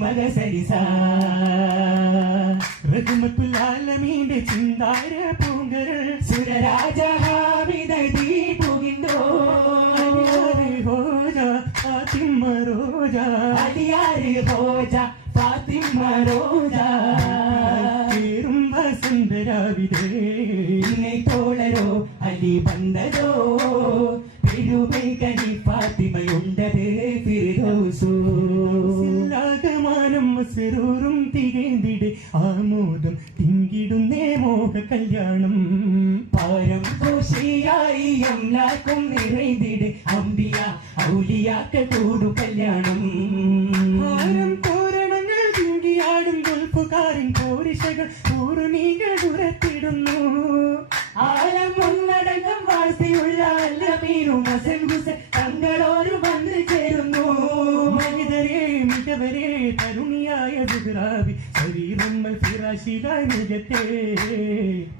മഗ സരിസ റഹ്മത്തുൽ ആലമീന്റെ ചിന്താര പൂങ്കരൾ സുരരാജ Hamida ദീപുകിന്തോ Hodja Fathima Roja അലിയാരി Hodja Fathima Roja പേരും വസന്തരാവിതേ ഇന്നെ തോളരോ അലി ബന്ദരോ പെരുമൈ കനി ഫാത്തിമയുണ്ടത് ഫിർദൗസു സില്ലാഗമാനം മസ്റൂറും തികേന്തിടെ ആമോദം തിങ്കിടുന്നേ മോഹ കല്യാണം പാരം ഘോഷിയായി അംലാക്കും നിറൈന്തിടെ അംബിയ ഔലിയാക്ക കൂടു കല്യാണം പാരം തോരണങ്ങൾ തിങ്കിയാടും ഗുൽഫുകാരൻ പോരിശകൾ പൂർണീകൾ ഉരത്തിടുന്നു ആലം ഒന്നടങ്കം വാഴ്ത്തിയുള്ള അല്ലമീനും ഹസൻ ഹുസൈൻ തങ്ങളോട് വന്നു ചേരുന്നു മനിതരെ മികവരെ തരുണിയായ സുഹ്റാബി ശരീരമ്മൽ ഫിറാശിലായി നിജത്തെ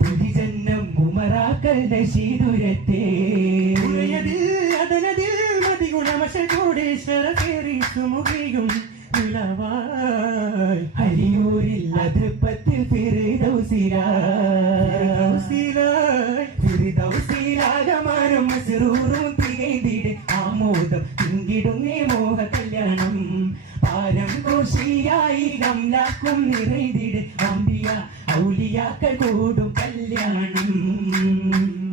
പുരിജന്നം ഉമറാക്കളുടെ ശീതുരത്തെ അതനതിൽ മതിഗുണമശോടേശ്വരേറി സുമുഖിയും നിലവായി ഹരിയൂരിൽ അതൃപ്പത്തിൽ ഫിർദൗസിലാഗമാനം മസ്റൂറും തികൈന്തിടെ ആമോദം തിങ്കിടുന്നേ മോഹ കല്യാണം പാരം ഘോഷിയായി അംലാക്കും നിറൈന്തിടെ അംബിയ ഔലിയാക്കൾ കൂടും കല്യാണം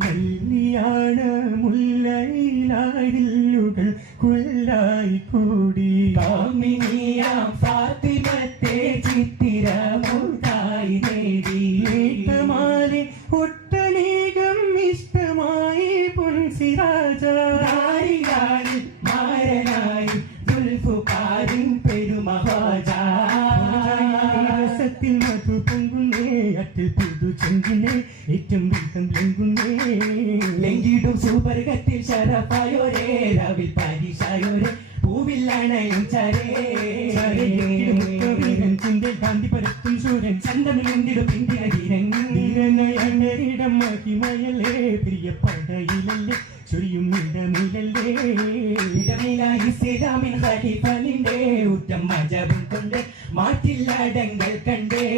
കല്യാണ മുല്ലയിലായില്ലുകൾ കൊല്ലായി കൂടി കാമിനിയാം ഫാത്തിമത്തെ ചിത്തിരമൂട്ടായി നേടി ഏട്ടമാലെ ഒട്ടനേകം ഇഷ്ടമായി പൊൻസിരാജ നാരികാലിൽ മാരനായി ദുൽഫുകാരിൻ പെരുമഹാജ രസത്തിൽ മധു പൊങ്കുന്നേ അറ്റിൽ പുതു ചെങ്കിനെ ഏറ്റവും വീട്ടം ലെങ്കുന്നേ ലെങ്കിടും സൂപർഗത്തിൽ ശരഫായോരേ രാവിൽ പരീക്ഷായോരേ പൂവില്ലണയും ചിന്തൽ കാന്തി പരത്തും സൂര്യൻ ചന്തമിലെന്തിടും പിന്തിന ധീരനയണ്ടരിടം മഹിമയല്ലേ പ്രിയപ്പടയിലല്ലേ ചൊരിയും ഇടമിലല്ലേ ഇടമിലായി ശ്രീരാമിൻ ഖലീഫനിന്റെ ഉറ്റം മജബും കൊണ്ട് മാറ്റില്ലടങ്ങൾ കണ്ടേ